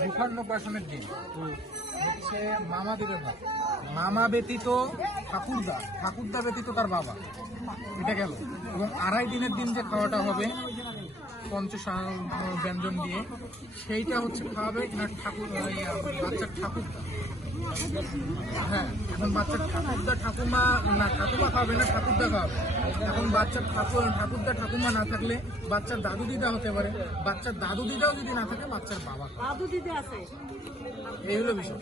মুখান্নপ্রাশনের দিন হচ্ছে মামা দেবে ভাত, মামা ব্যতীত ঠাকুরদা, ঠাকুরদা ব্যতীত তার বাবা, এটা গেল। এবং 2.5 দিনের দিন যে খাওয়াটা হবে ব্যঞ্জন দিয়ে, সেইটা হচ্ছে খাওয়াবে এনার বাচ্চার ঠাকুরদা। হ্যাঁ, এখন বাচ্চার ঠাকুরদা ঠাকুমা না, ঠাকুমা খাবে না, ঠাকুরদা খাবে। এখন বাচ্চার ঠাকুরদা ঠাকুমা না থাকলে বাচ্চার দাদু দিদা হতে পারে, বাচ্চার দাদু দিদাও যদি না থাকে বাচ্চার বাবা, দাদু দিদা আছে। এই হলো বিষয়।